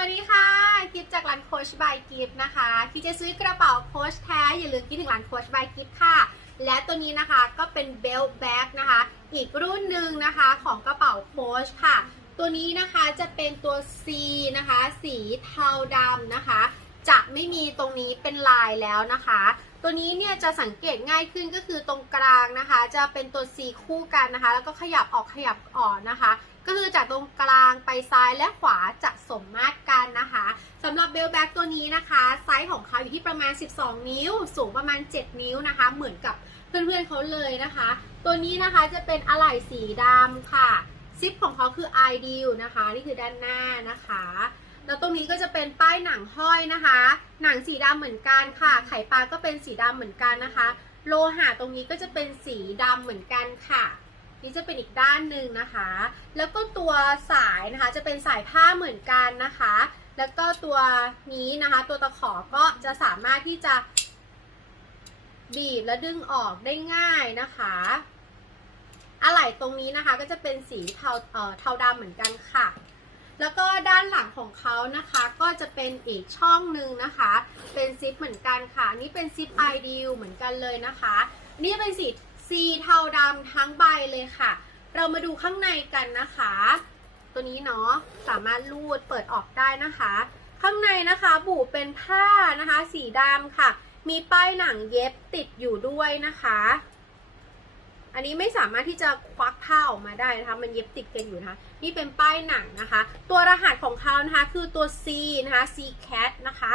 สวัสดีค่ะกิฟจากร้านโคชบายกิฟนะคะที่จะซื้อกระเป๋าโคชแท้ อย่าลืมคิดถึงร้านโคชบายกิฟค่ะ และตัวนี้นะคะก็เป็นเบลแบ็กนะคะ อีกรุ่นหนึ่งนะคะของกระเป๋าโคชค่ะ ตัวนี้นะคะจะเป็นตัว C นะคะ สีเทาดำนะคะ จะไม่มีตรงนี้เป็นลายแล้วนะคะ ตัวนี้เนี่ยจะสังเกตง่ายขึ้นก็คือตรงกลางนะคะ จะเป็นตัว C คู่กันนะคะ แล้วก็ขยับออกขยับออกนะคะ ก็คือจากตรงกลางไปซ้ายและขวาจะสมมาตรกันนะคะสำหรับเบลแบ็กตัวนี้นะคะ ไซส์ของเขาอยู่ที่ประมาณ 12 นิ้ว สูงประมาณ 7 นิ้วนะคะ เหมือนกับเพื่อนๆเขาเลยนะคะ ตัวนี้นะคะจะเป็นอะไหล่สีดำค่ะซิปของเขาคือ Ideal นะคะ นี่คือด้านหน้านะคะ แล้วตรงนี้ก็จะเป็นป้ายหนังห้อยนะคะ หนังสีดำเหมือนกันค่ะ ไข่ปลาก็เป็นสีดำเหมือนกันนะคะ โลหะตรงนี้ก็จะเป็นสีดำเหมือนกันค่ะ นี่จะเป็นอีกด้านหนึ่งนะคะ แล้วก็ตัวสายนะคะจะเป็นสายผ้าเหมือนกันนะคะ แล้วก็ตัวนี้นะคะ ตัวตะขอก็จะสามารถที่จะบีบและดึงออกได้ง่ายนะคะอะไหล่ตรงนี้นะคะก็จะเป็นสีเทาเอ่อเทาดำเหมือนกันค่ะ แล้วก็ด้านหลังของเขานะคะก็จะเป็นอีกช่องหนึ่งนะคะ เป็นซิปเหมือนกันค่ะ นี่เป็นซิปไอเดียเหมือนกันเลยนะคะ นี่เป็นสีสีเทาดำทั้งใบเลยค่ะ เรามาดูข้างในกันนะคะ ตัวนี้เนาะสามารถลูดเปิดออกได้นะคะ ข้างในนะคะบุเป็นผ้านะคะ สีดำค่ะ มีป้ายหนังเย็บติดอยู่ด้วยนะคะ อันนี้ไม่สามารถที่จะควักผ้าออกมาได้นะคะ มันเย็บติดกันอยู่นะคะ นี่เป็นป้ายหนังนะคะ ตัวรหัสของเขานะคะคือตัว C นะคะ C cat นะคะ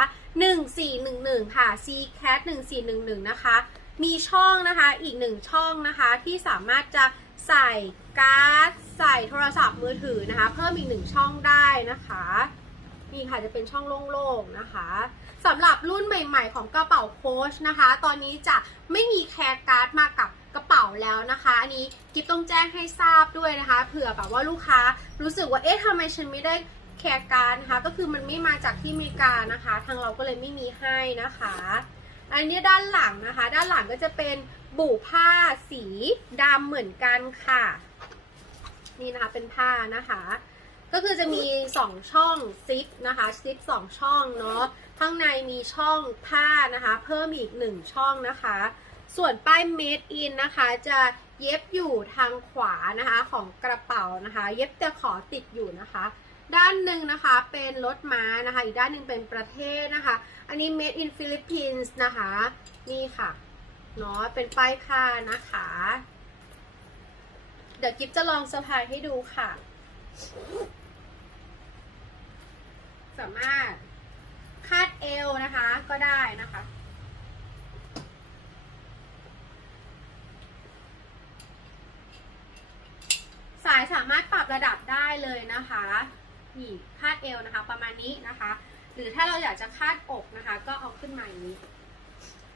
1411 ค่ะ C cat 1411 นะคะ มีช่องนะคะ อีกหนึ่งช่องนะคะ ที่สามารถจะใส่การ์ด ใส่โทรศัพท์มือถือนะคะ เพิ่มอีกหนึ่งช่องได้นะคะนี่ค่ะจะเป็นช่องโล่งๆนะคะสำหรับรุ่นใหม่ๆของกระเป๋าโค้ชนะคะ ตอนนี้จะไม่มีแคร์การ์ดมากับ กระเป๋าแล้วนะคะ อันนี้กิฟต้องแจ้งให้ทราบด้วยนะคะ เผื่อแบบว่าลูกค้ารู้สึกว่าเอ๊ะทำไมฉันไม่ได้แคร์การนะคะ ก็คือมันไม่มาจากที่อเมริกานะคะ ทางเราก็เลยไม่มีให้นะคะ อันนี้ด้านหลังนะคะ ด้านหลังก็จะเป็นบุผ้าสีดำเหมือนกันค่ะ นี่นะคะเป็นผ้านะคะ ก็คือจะมี 2 ช่องซิปนะคะซิป2ช่องเนาะข้างในมีช่องผ้านะคะ เพิ่มอีก 1 ช่องนะคะ ส่วนป้าย made in นะคะจะเย็บอยู่ทางขวานะคะของกระเป๋านะคะ เย็บแต่ขอติดอยู่นะคะ ด้านหนึ่งนะคะเป็นรถม้านะคะ อีกด้านหนึ่งเป็นประเทศนะคะ อันนี้ made in Philippines นะคะนี่ค่ะเนาะเป็นป้ายค่านะคะ เดี๋ยวกิฟจะลองสะพายให้ดูค่ะ สามารถคาดเอวนะคะก็ได้นะคะ สามารถปรับระดับได้เลยนะคะนี่คาดเอวนะคะ ประมาณนี้นะคะ หรือถ้าเราอยากจะคาดอกนะคะ ก็เอาขึ้นมาอย่างนี้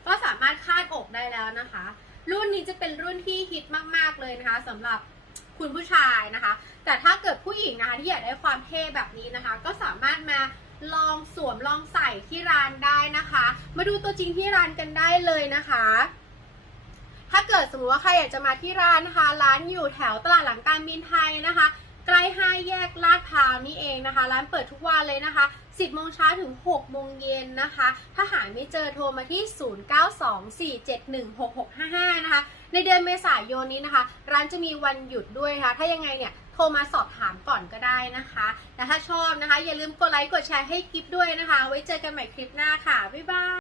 ก็สามารถคาดอกได้แล้วนะคะ รุ่นนี้จะเป็นรุ่นที่ฮิตมากๆเลยนะคะสำหรับคุณผู้ชายนะคะ แต่ถ้าเกิดผู้หญิงนะคะที่อยากได้ความเท่แบบนี้นะคะ ก็สามารถมาลองสวมลองใส่ที่ร้านได้นะคะ มาดูตัวจริงที่ร้านกันได้เลยนะคะ ถ้าเกิดสมมติว่าใครอยากจะมาที่ร้านนะคะ ร้านอยู่แถวตลาดหลังการบินไทยนะคะ ใกล้ห้าแยกลาดพร้าวนี่เองนะคะ ร้านเปิดทุกวันเลยนะคะ 10โมงเช้าถึง6โมงเย็นนะคะ ถ้าหาไม่เจอโทรมาที่ 0924716655 นะคะ ในเดือนเมษายนนี้นะคะ ร้านจะมีวันหยุดด้วยนะคะ ถ้ายังไงเนี่ยโทรมาสอบถามก่อนก็ได้นะคะและถ้าชอบนะคะ อย่าลืมกดไลค์ กดแชร์ให้กิฟด้วยนะคะ ไว้เจอกันใหม่คลิปหน้าค่ะ บ๊ายบาย